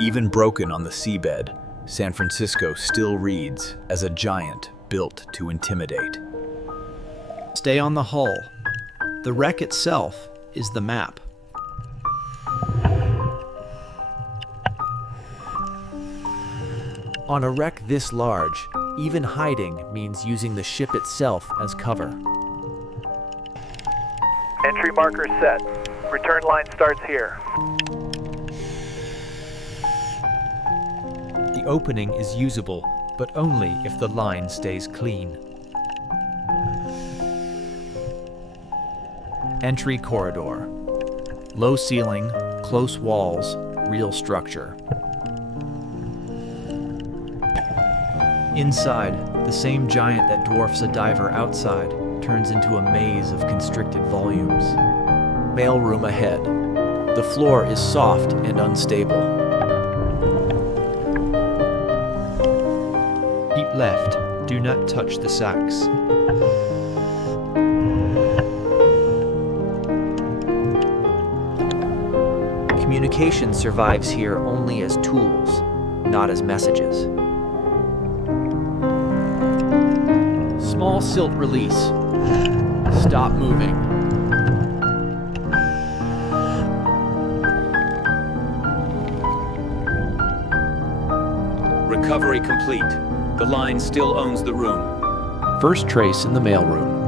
Even broken on the seabed, San Francisco still reads as a giant built to intimidate. Stay on the hull. The wreck itself is the map. On a wreck this large, even hiding means using the ship itself as cover. Entry marker set. Return line starts here. The opening is usable, but only if the line stays clean. Entry corridor. Low ceiling, close walls, real structure. Inside, the same giant that dwarfs a diver outside turns into a maze of constricted volumes. Mailroom ahead. The floor is soft and unstable. Keep left. Do not touch the sacks. Communication survives here only as tools, not as messages. Small silt release. Stop moving. Recovery complete. The line still owns the room. First trace in the mailroom.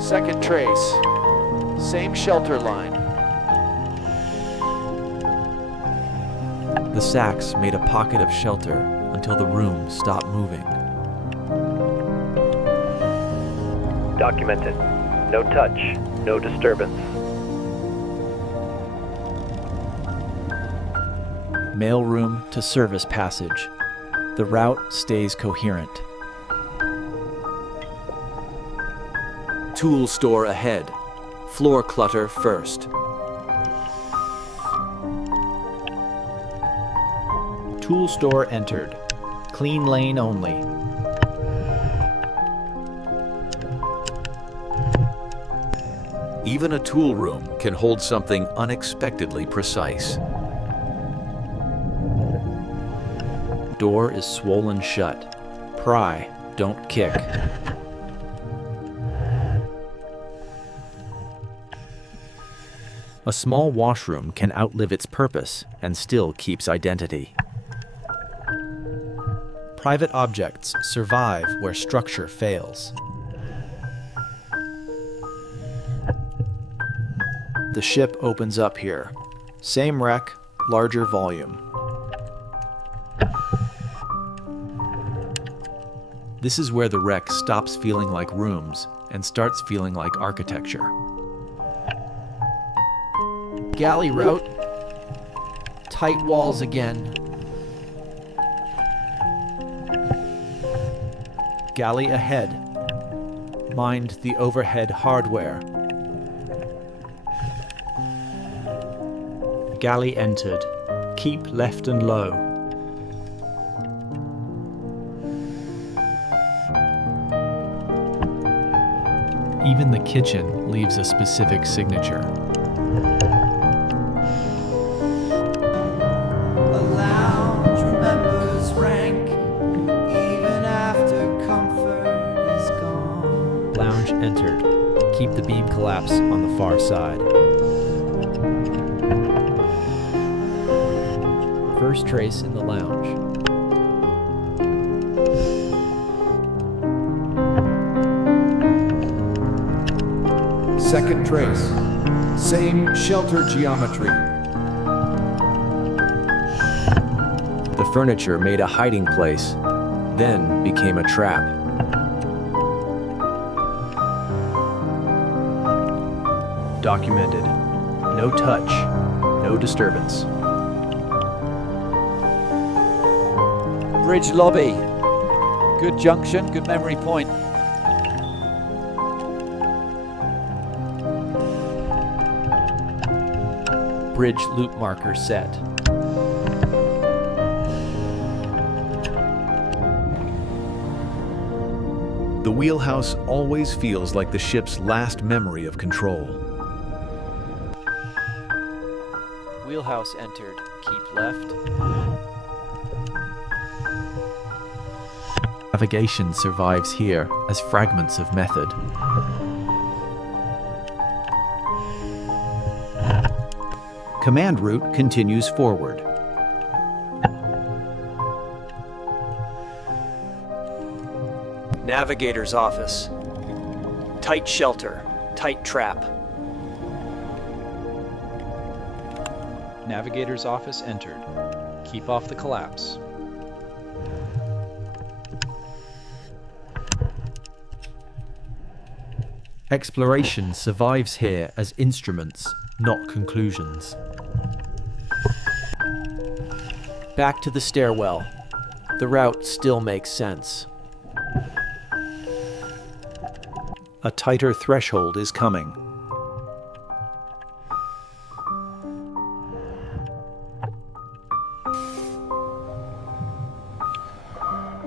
Second trace. Same shelter line. The sacks made a pocket of shelter until the room stopped moving. Documented. No touch. No disturbance. Mailroom to service passage. The route stays coherent. Tool store ahead. Floor clutter first. Tool store entered. Clean lane only. Even a tool room can hold something unexpectedly precise. Door is swollen shut. Pry, don't kick. A small washroom can outlive its purpose and still keeps identity. Private objects survive where structure fails. The ship opens up here. Same wreck, larger volume. This is where the wreck stops feeling like rooms and starts feeling like architecture. Galley route. Tight walls again. Galley ahead. Mind the overhead hardware. Galley entered. Keep left and low. Even the kitchen leaves a specific signature. A lounge remembers rank, even after comfort is gone. Lounge entered. Keep the beam collapse on the far side. First trace in the lounge. Second trace. Same shelter geometry. The furniture made a hiding place, then became a trap. Documented. No touch. No disturbance. Bridge lobby. Good junction, good memory point. Bridge loop marker set. The wheelhouse always feels like the ship's last memory of control. Wheelhouse entered. Keep left. Navigation survives here as fragments of method. Command route continues forward. Navigator's office. Tight shelter. Tight trap. Navigator's office entered. Keep off the collapse. Exploration survives here as instruments, not conclusions. Back to the stairwell. The route still makes sense. A tighter threshold is coming.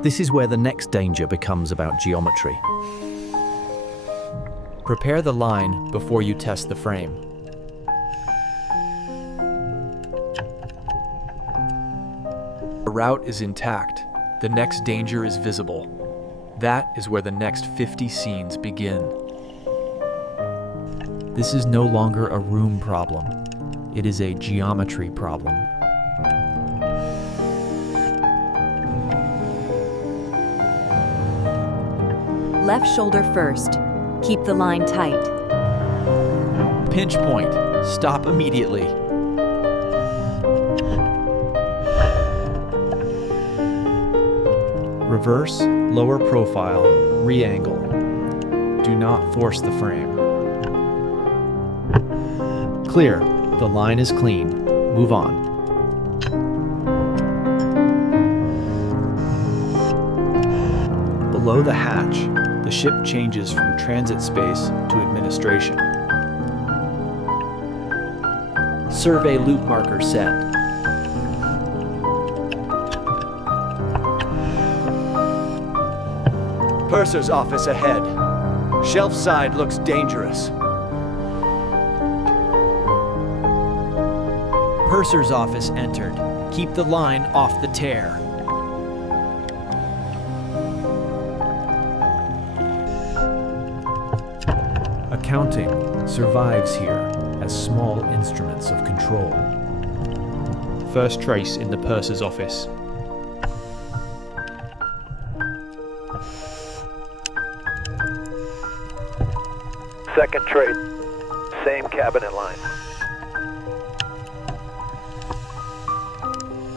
This is where the next danger becomes about geometry. Prepare the line before you test the frame. The route is intact. The next danger is visible. That is where the next 50 scenes begin. This is no longer a room problem. It is a geometry problem. Left shoulder first. Keep the line tight. Pinch point. Stop immediately. Reverse, lower profile, re-angle. Do not force the frame. Clear. The line is clean. Move on. Below the hatch, the ship changes from transit space to administration. Survey loop marker set. Purser's office ahead. Shelf side looks dangerous. Purser's office entered. Keep the line off the tear. Accounting survives here as small instruments of control. First trace in the purser's office. Second trace. Same cabinet line.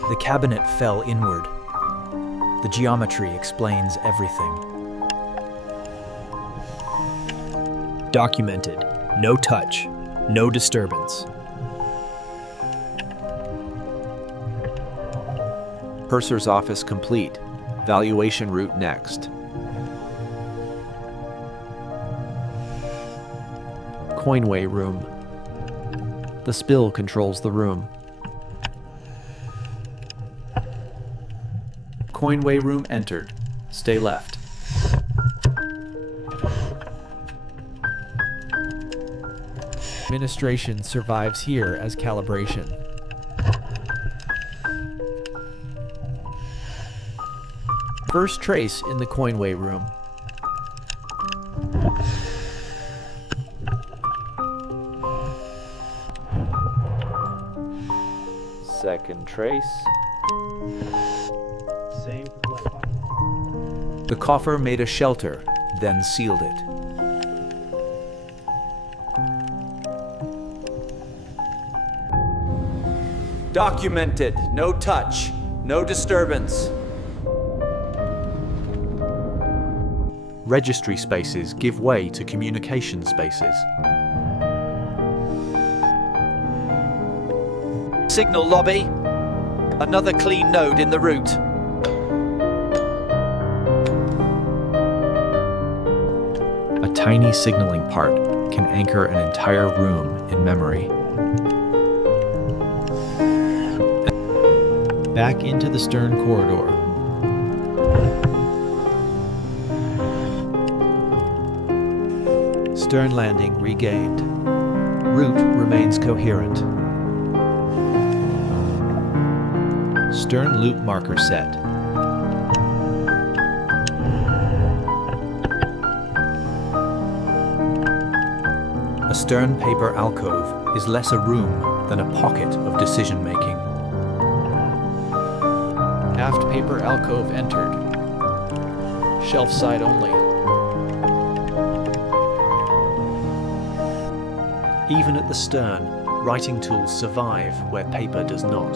The cabinet fell inward. The geometry explains everything. Documented. No touch. No disturbance. Purser's office complete. Valuation route next. Coinway room. The spill controls the room. Coinway room entered. Stay left. Administration survives here as calibration. First trace in the Coinway room. Second trace. Same. The coffer made a shelter, then sealed it. Documented. No touch. No disturbance. Registry spaces give way to communication spaces. Signal lobby. Another clean node in the route. A tiny signaling part can anchor an entire room in memory. Back into the stern corridor. Stern landing regained. Route remains coherent. Stern loop marker set. A stern paper alcove is less a room than a pocket of decision-making. Aft paper alcove entered. Shelf side only. Even at the stern, writing tools survive where paper does not.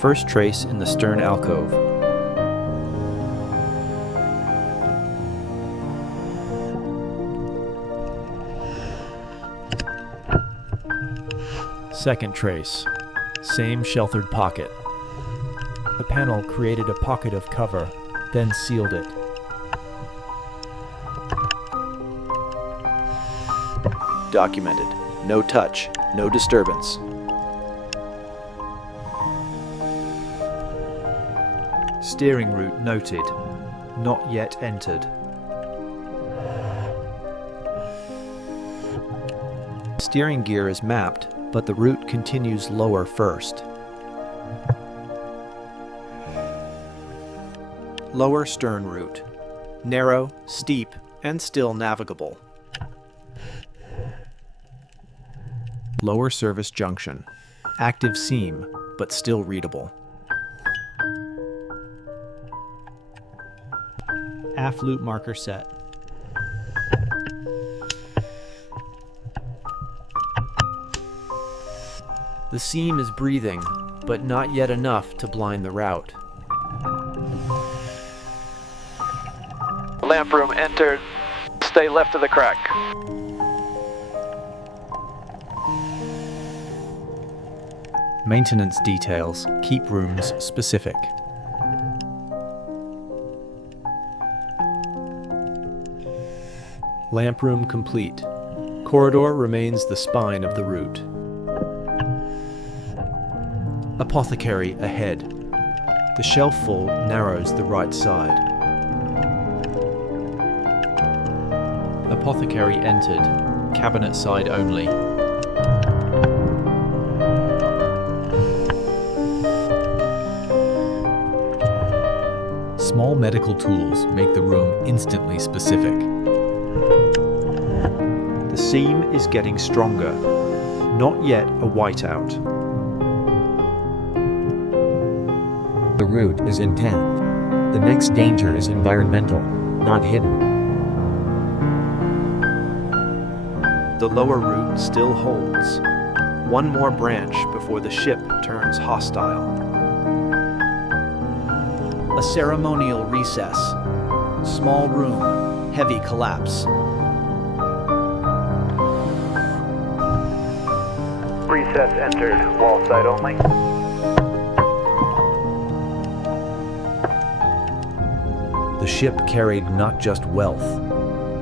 First trace in the stern alcove. Second trace. Same sheltered pocket. The panel created a pocket of cover, then sealed it. Documented. No touch, no disturbance. Steering route noted. Not yet entered. Steering gear is mapped, but the route continues lower first. Lower stern route. Narrow, steep, and still navigable. Lower service junction. Active seam, but still readable. Aft loop marker set. The seam is breathing, but not yet enough to blind the route. Lamp room entered. Stay left of the crack. Maintenance details. Keep rooms specific. Lamp room complete. Corridor remains the spine of the route. Apothecary ahead. The shelf full narrows the right side. Apothecary entered. Cabinet side only. Small medical tools make the room instantly specific. The seam is getting stronger. Not yet a whiteout. The route is intact. The next danger is environmental, not hidden. The lower route still holds. One more branch before the ship turns hostile. A ceremonial recess. Small room. Heavy collapse. Recess entered. Wall side only. The ship carried not just wealth,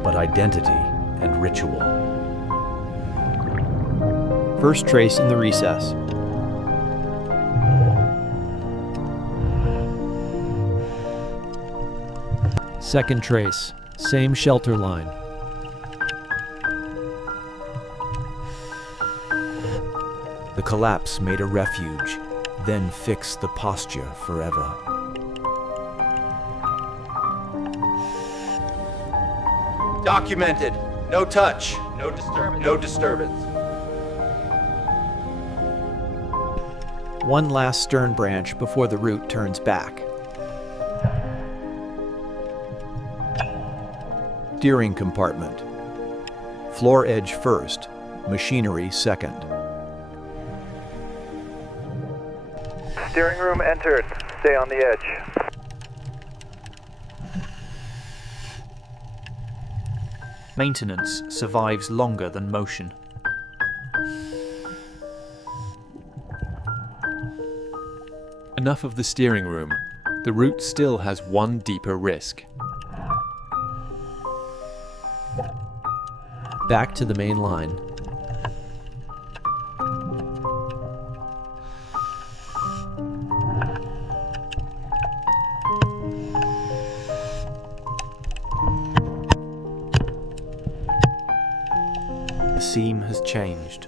but identity and ritual. First trace in the recess. Second trace. Same shelter line. The collapse made a refuge, then fixed the posture forever. Documented. No touch. No disturbance. No disturbance. One last stern branch before the route turns back. Steering compartment. Floor edge first, machinery second. Steering room entered. Stay on the edge. Maintenance survives longer than motion. Enough of the steering room. The route still has one deeper risk. Back to the main line. seam has changed.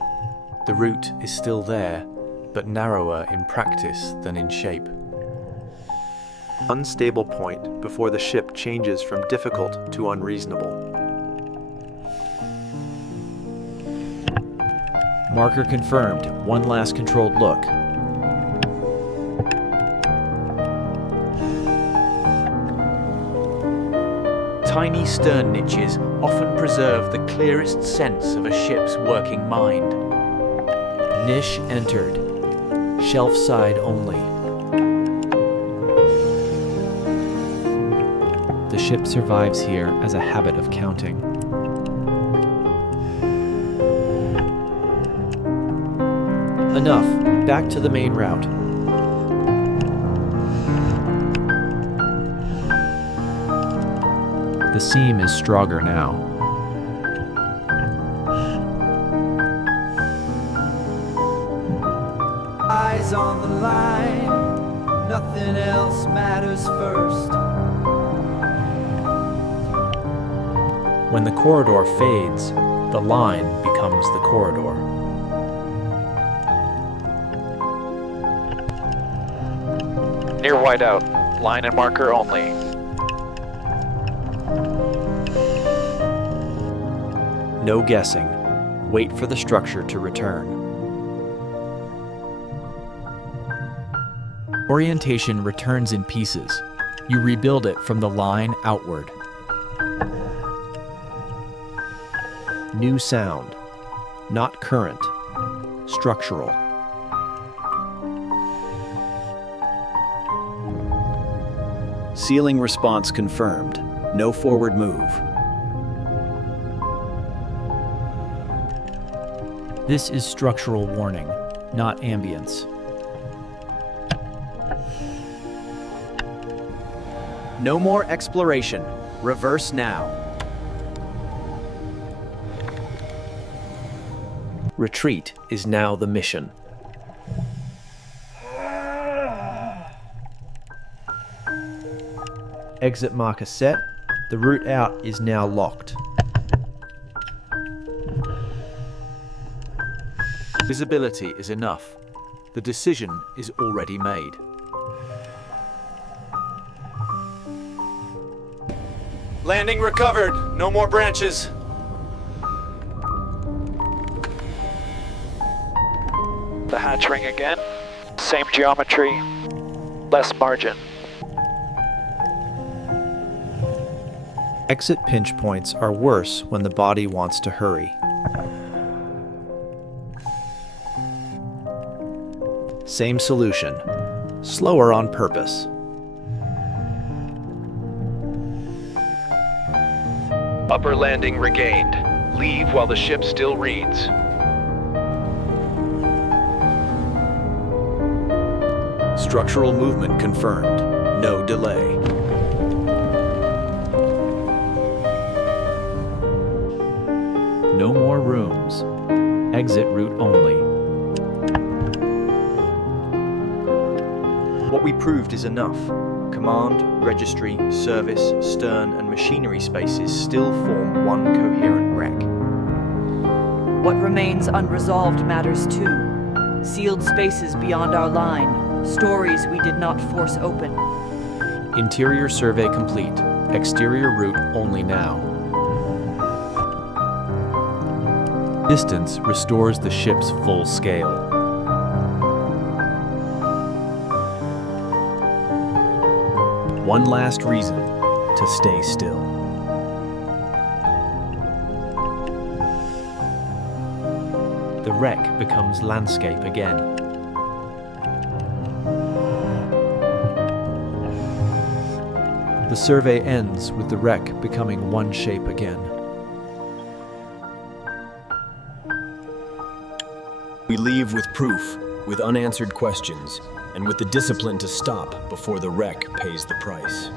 The route is still there, but narrower in practice than in shape. Unstable point before the ship changes from difficult to unreasonable. Marker confirmed. One last controlled look. Tiny stern niches often preserve the clearest sense of a ship's working mind. Niche entered. Shelf side only. The ship survives here as a habit of counting. Enough. Back to the main route. The seam is stronger now. Eyes on the line, nothing else matters first. When the corridor fades, the line becomes the corridor. Near whiteout, line and marker only. No guessing. Wait for the structure to return. Orientation returns in pieces. You rebuild it from the line outward. New sound. Not current. Structural. Sealing response confirmed. No forward move. This is structural warning, not ambience. No more exploration. Reverse now. Retreat is now the mission. Exit marker set. The route out is now locked. Visibility is enough. The decision is already made. Landing recovered. No more branches. The hatch ring again. Same geometry, less margin. Exit pinch points are worse when the body wants to hurry. Same solution. Slower on purpose. Upper landing regained. Leave while the ship still reads. Structural movement confirmed. No delay. No more rooms. Exit route only. What we proved is enough. Command, registry, service, stern, and machinery spaces still form one coherent wreck. What remains unresolved matters too. Sealed spaces beyond our line. Stories we did not force open. Interior survey complete. Exterior route only now. Distance restores the ship's full scale. One last reason to stay still. The wreck becomes landscape again. The survey ends with the wreck becoming one shape again. We leave with proof, with unanswered questions, and with the discipline to stop before the wreck pays the price.